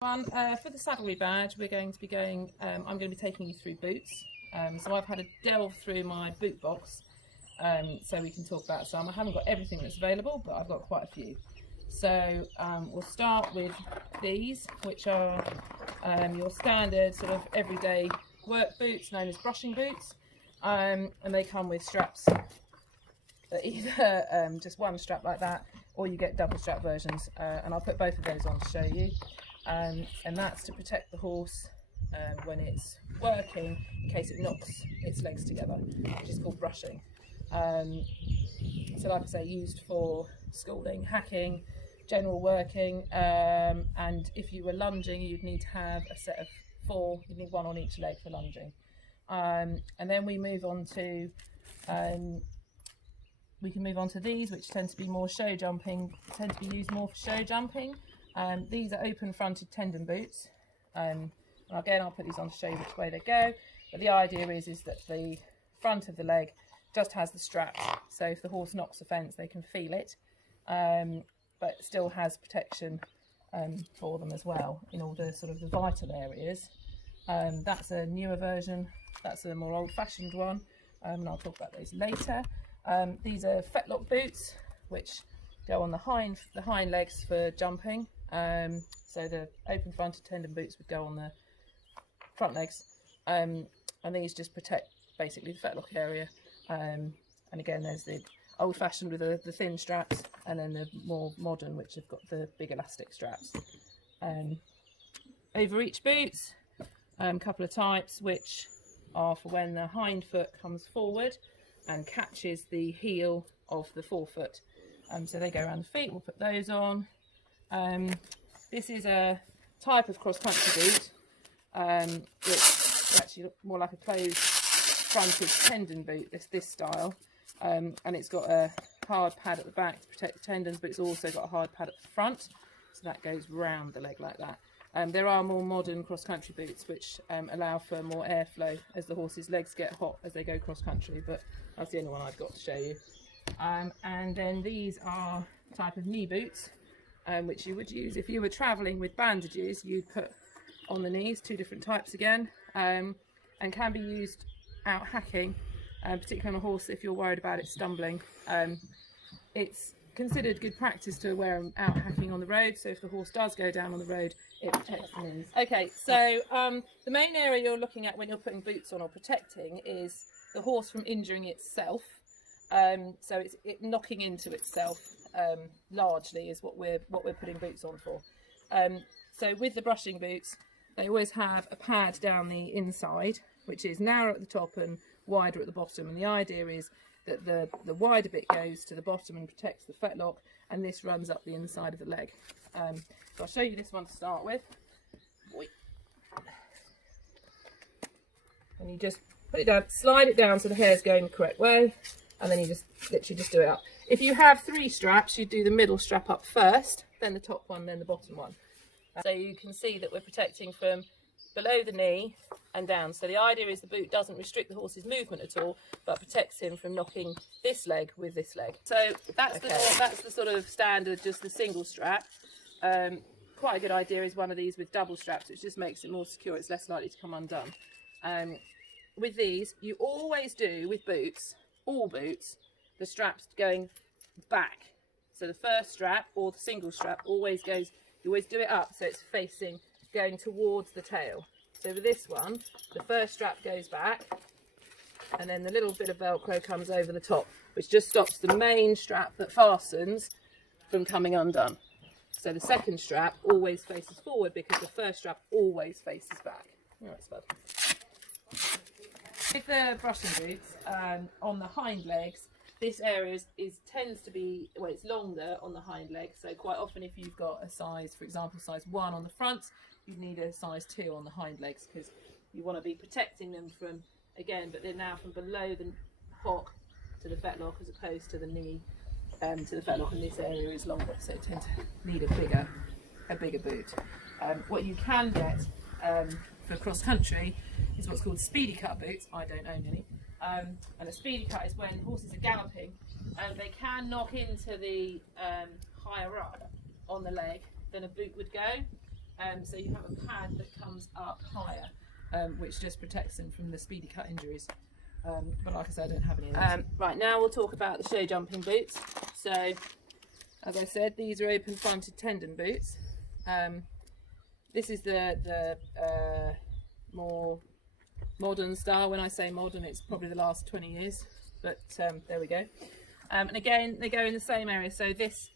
For the saddlery badge, we're going to be going, I'm going to be taking you through boots. So I've had a delve through my boot box, so we can talk about some. I haven't got everything that's available, but I've got quite a few. So we'll start with these, which are your standard sort of everyday work boots, known as brushing boots, and they come with straps, either just one strap like that, or you get double strap versions, and I'll put both of those on to show you. And that's to protect the horse when it's working, in case it knocks its legs together, which is called brushing. So like I say, used for schooling, hacking, general working, and if you were lunging, you'd need to have a set of 4, you'd need 1 on each leg for lunging. And then we move on to these, which tend to be more show jumping, tend to be used more for show jumping. These are open fronted tendon boots. Again, I'll put these on to show you which way they go. But the idea is that the front of the leg just has the straps. So if the horse knocks a fence, they can feel it, but still has protection for them as well in all the sort of the vital areas. That's a newer version. That's a more old-fashioned one, and I'll talk about those later. These are fetlock boots, which go on the hind legs for jumping. So the open fronted tendon boots would go on the front legs, and these just protect basically the fetlock area. And again, there's the old fashioned with the thin straps, and then the more modern, which have got the big elastic straps. Overreach boots, a couple of types, which are for when the hind foot comes forward and catches the heel of the forefoot. So they go around the feet. We'll put those on. This is a type of cross-country boot, which is actually more like a closed-fronted tendon boot, this style, and it's got a hard pad at the back to protect the tendons, but it's also got a hard pad at the front, so that goes round the leg like that. There are more modern cross-country boots which allow for more airflow as the horse's legs get hot as they go cross-country, but that's the only one I've got to show you. And then these are a type of knee boots, which you would use if you were travelling with bandages. You'd put on the knees, 2 different types again, and can be used out hacking, particularly on a horse if you're worried about it stumbling. It's considered good practice to wear them out hacking on the road, so if the horse does go down on the road, it protects the knees. Okay, so the main area you're looking at when you're putting boots on or protecting is the horse from injuring itself. So it's knocking into itself, largely is what we're putting boots on for. So with the brushing boots, they always have a pad down the inside, which is narrow at the top and wider at the bottom. And the idea is that the wider bit goes to the bottom and protects the fetlock, and this runs up the inside of the leg. So I'll show you this one to start with. And you just put it down, slide it down so the hair's going the correct way, and then you just literally just do it up. If you have 3 straps, you do the middle strap up first, then the top one, then the bottom one. So you can see that we're protecting from below the knee and down. So the idea is the boot doesn't restrict the horse's movement at all, but protects him from knocking this leg with this leg. So that's the sort of standard, just the single strap. Quite a good idea is one of these with double straps, which just makes it more secure. It's less likely to come undone. With these, you always do with boots, all boots, the straps going back. So the first strap or the single strap always goes, you always do it up so it's facing, going towards the tail. So with this one, the first strap goes back, and then the little bit of Velcro comes over the top, which just stops the main strap that fastens from coming undone. So the second strap always faces forward because the first strap always faces back. All right, Spud. With the brushing boots, on the hind legs, this area tends to be, well, it's longer on the hind leg, so quite often if you've got a size, for example, size 1 on the front, you'd need a size 2 on the hind legs, because you want to be protecting them from, again, but they're now from below the hock to the fetlock as opposed to the knee to the fetlock, and this area is longer, so it tends to need a bigger boot. What you can get for cross country is what's called speedy cut boots. I don't own any. And a speedy cut is when horses are galloping and they can knock into the higher up on the leg than a boot would go. So you have a pad that comes up higher, which just protects them from the speedy cut injuries. But like I said, I don't have any of those. Right, now we'll talk about the show jumping boots. So, as I said, these are open fronted tendon boots. This is the more modern style. When I say modern, it's probably the last 20 years, but there we go. And again, they go in the same area. So this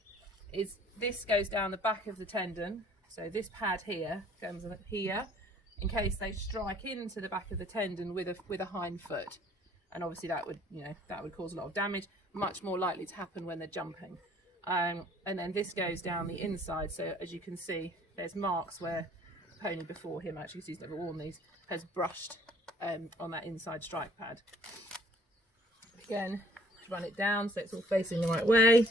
goes down the back of the tendon. So this pad here comes here in case they strike into the back of the tendon with a hind foot. And obviously that would cause a lot of damage, much more likely to happen when they're jumping. And then this goes down the inside. So as you can see, there's marks where the pony before him, actually, he's never worn these, has brushed on that inside strike pad. Again, run it down so it's all facing the right way.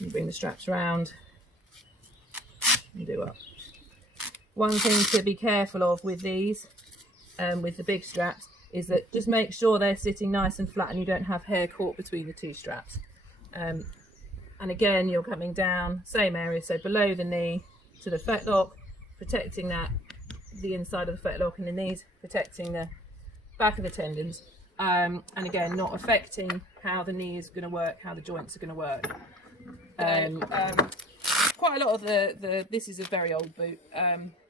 You bring the straps around and do up. One thing to be careful of with these, with the big straps, is that just make sure they're sitting nice and flat and you don't have hair caught between the two straps. And again, you're coming down, same area, so below the knee to the fetlock, protecting the inside of the fetlock, and the knees protecting the back of the tendons. And again, not affecting how the knee is going to work, how the joints are going to work. Quite a lot of this is a very old boot,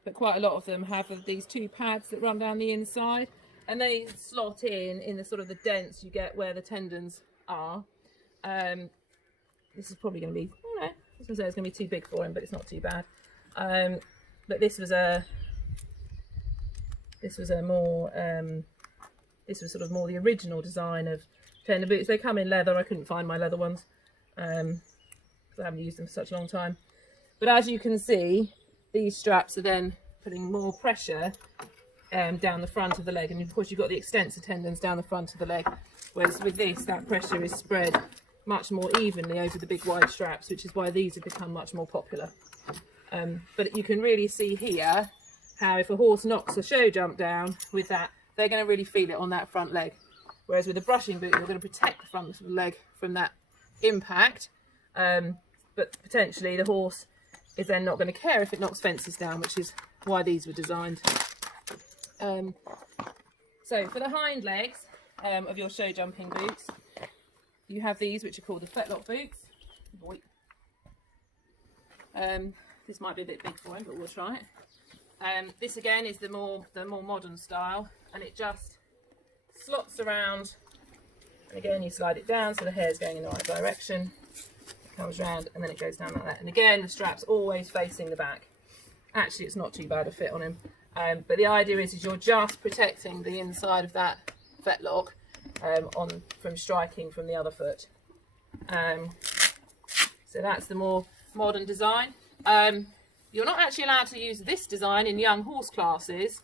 but quite a lot of them have these two pads that run down the inside, and they slot in the sort of the dents you get where the tendons are. This is probably going to be, I don't know, I was going to say it's going to be too big for him, but it's not too bad. But this was sort of more the original design of tendon boots. They come in leather. I couldn't find my leather ones because I haven't used them for such a long time. But as you can see, these straps are then putting more pressure down the front of the leg, and of course you've got the extensor tendons down the front of the leg, whereas with this, that pressure is spread much more evenly over the big wide straps, which is why these have become much more popular. But you can really see here how if a horse knocks a show jump down with that, they're going to really feel it on that front leg, whereas with a brushing boot you're going to protect the front of the leg from that impact, but potentially the horse is then not going to care if it knocks fences down, which is why these were designed. So for the hind legs of your show jumping boots, you have these which are called the fetlock boots. This might be a bit big for him, but we'll try it. This again is the more modern style, and it just slots around, and again you slide it down so the hair's going in the right direction. It comes round and then it goes down like that, and again the strap's always facing the back. Actually it's not too bad a fit on him, but the idea is you're just protecting the inside of that fetlock from striking from the other foot. So that's the more modern design. You're not actually allowed to use this design in young horse classes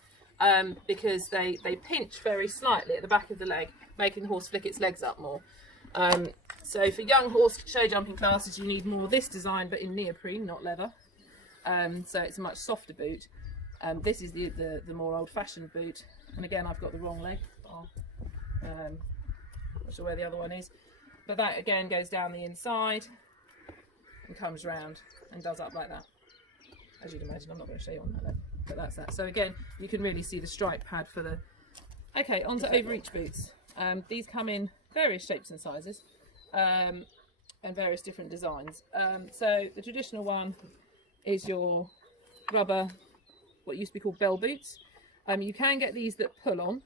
because they pinch very slightly at the back of the leg, making the horse flick its legs up more. So for young horse show jumping classes you need more this design, but in neoprene, not leather. So it's a much softer boot. This is the more old-fashioned boot, and again I've got the wrong leg. Not sure where the other one is, but that again goes down the inside and comes round and does up like that. As you'd imagine, I'm not going to show you on that leg, but that's that. So again, you can really see the stripe pad for the... Okay, on to Overreach boots. These come in various shapes and sizes and various different designs. So the traditional one is your rubber, what used to be called bell boots. You can get these that pull on.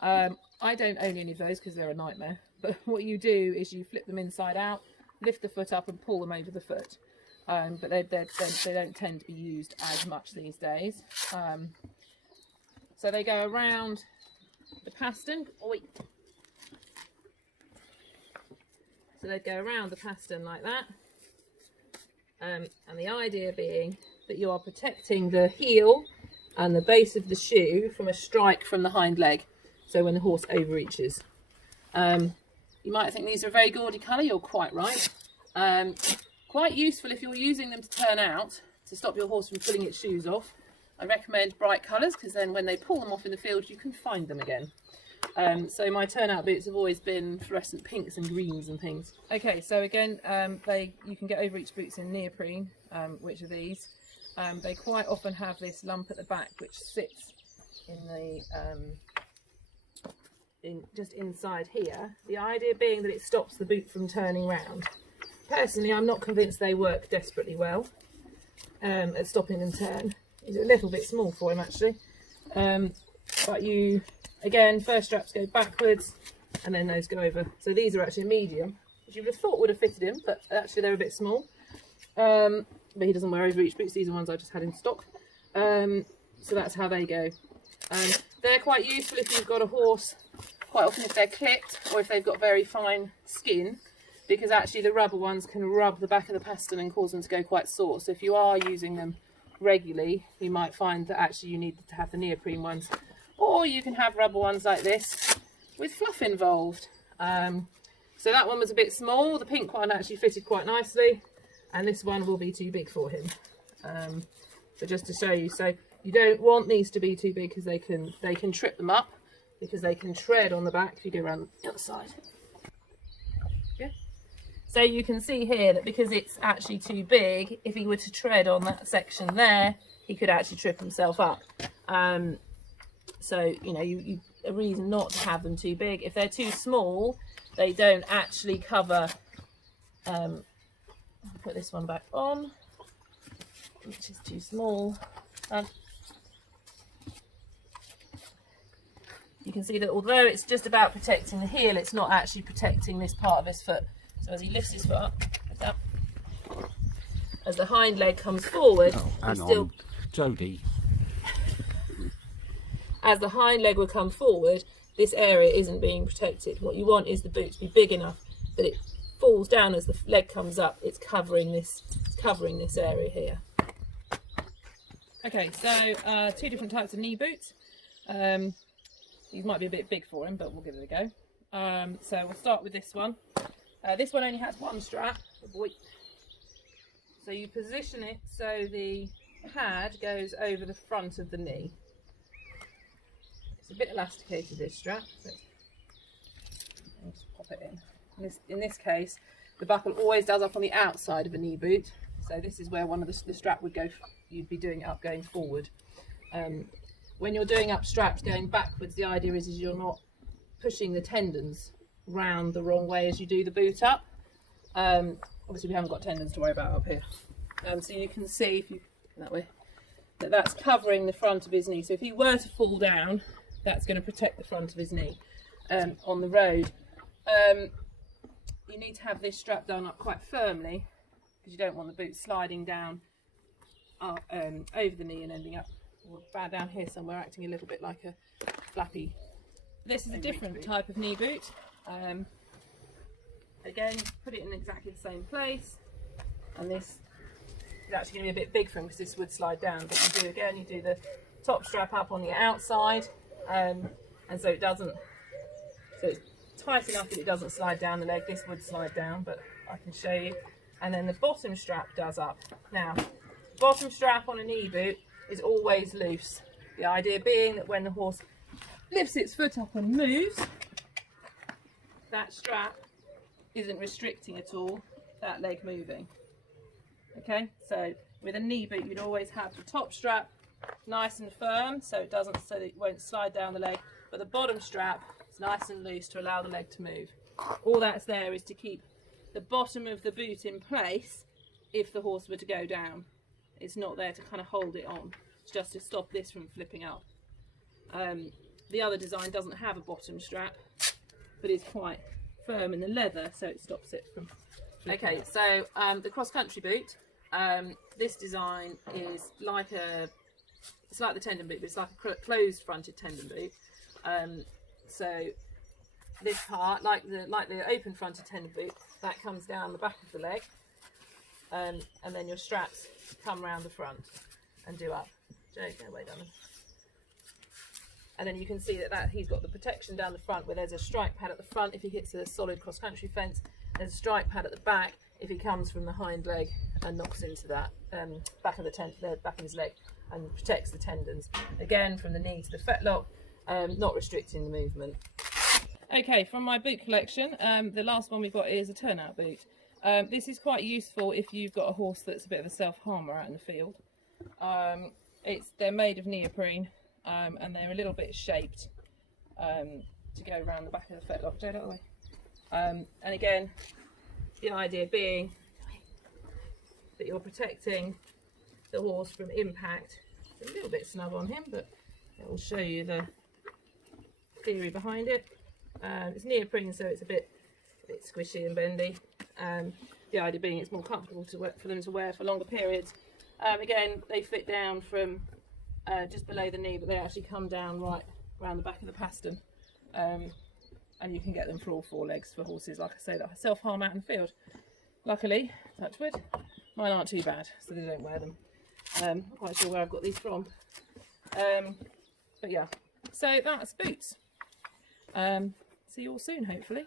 I don't own any of those because they're a nightmare, but what you do is you flip them inside out, lift the foot up and pull them over the foot. But they don't tend to be used as much these days. So they go around the pastern. So they go around the pastern like that. And the idea being that you are protecting the heel and the base of the shoe from a strike from the hind leg. So when the horse overreaches. You might think these are a very gaudy colour, you're quite right. Quite useful if you're using them to turn out, to stop your horse from pulling its shoes off. I recommend bright colours because then when they pull them off in the field you can find them again. So my turnout boots have always been fluorescent pinks and greens and things. Okay, so again, you can get Overreach boots in neoprene, which are these. they quite often have this lump at the back which sits in the just inside here. The idea being that it stops the boot from turning round. Personally, I'm not convinced they work desperately well at stopping them turn. It's a little bit small for him actually, but you again, first straps go backwards and then those go over. So these are actually a medium, which you would have thought would have fitted him, but actually they're a bit small. But he doesn't wear Overreach boots. These are ones I just had in stock. So that's how they go. They're quite useful if you've got a horse, quite often if they're clipped or if they've got very fine skin, because actually the rubber ones can rub the back of the pastern and cause them to go quite sore. So if you are using them regularly, you might find that actually you need to have the neoprene ones, or you can have rubber ones like this with fluff involved. So that one was a bit small. The pink one actually fitted quite nicely, and this one will be too big for him. So just to show you, so you don't want these to be too big because they can trip them up, because they can tread on the back if you go around the other side. Yeah. So you can see here that because it's actually too big, if he were to tread on that section there, he could actually trip himself up. So, you know, a reason not to have them too big. If they're too small, they don't actually cover. I'll put this one back on, which is too small. You can see that although it's just about protecting the heel, it's not actually protecting this part of his foot. So as he lifts his foot up, like that, as the hind leg comes forward, Jodie. As the hind leg will come forward, this area isn't being protected. What you want is the boot to be big enough that it falls down as the leg comes up. It's covering this area here. Okay, so two different types of knee boots. These might be a bit big for him, but we'll give it a go. So we'll start with this one. This one only has one strap. Oh boy. So you position it so the pad goes over the front of the knee. It's a bit elasticated, this strap. So I'll just pop it in. In this case, the buckle always does up on the outside of a knee boot. So this is where one of the strap would go. You'd be doing it up going forward. When you're doing up straps going backwards, the idea is you're not pushing the tendons round the wrong way as you do the boot up. Obviously we haven't got tendons to worry about up here. So you can see, if you that way, that's covering the front of his knee. So if he were to fall down, that's going to protect the front of his knee on the road. You need to have this strap done up quite firmly, because you don't want the boot sliding down over the knee and ending up bad down here somewhere, acting a little bit like a flappy. This is a different type of knee boot. Again, put it in exactly the same place, and this is actually going to be a bit big for him because this would slide down. But you do the top strap up on the outside, and so it doesn't. So it's tight enough that it doesn't slide down the leg. This would slide down, but I can show you. And then the bottom strap does up. Now, bottom strap on a knee boot is always loose. The idea being that when the horse lifts its foot up and moves, that strap isn't restricting at all that leg moving. Okay, so with a knee boot you'd always have the top strap nice and firm so that it won't slide down the leg, but the bottom strap is nice and loose to allow the leg to move. All that's there is to keep the bottom of the boot in place if the horse were to go down. It's not there to kind of hold it on. It's just to stop this from flipping up. The other design doesn't have a bottom strap, but it's quite firm in the leather, so it stops it from flipping. Okay, so the cross-country boot, this design is like it's like the tendon boot, but it's like a closed-fronted tendon boot. So this part, like the open-fronted tendon boot, that comes down the back of the leg, and then your straps come round the front and do up. Joe, go away, darling. And then you can see that he's got the protection down the front where there's a strike pad at the front if he hits a solid cross-country fence. There's a strike pad at the back if he comes from the hind leg and knocks into that back of the back of his leg and protects the tendons. Again, from the knee to the fetlock, not restricting the movement. Okay, from my boot collection, the last one we've got is a turnout boot. This is quite useful if you've got a horse that's a bit of a self-harmer out in the field. They're made of neoprene, and they're a little bit shaped to go around the back of the fetlock. Joe, don't we? And again, the idea being that you're protecting the horse from impact. It's a little bit snug on him, but it will show you the theory behind it. It's neoprene, so it's a bit squishy and bendy. The idea being it's more comfortable for them to wear for longer periods. Again, they fit down from just below the knee, but they actually come down right around the back of the pastern. And you can get them for all four legs for horses, like I say, that self-harm out in the field. Luckily, touch wood, mine aren't too bad, so they don't wear them. Not quite sure where I've got these from. But yeah, so that's boots. See you all soon, hopefully.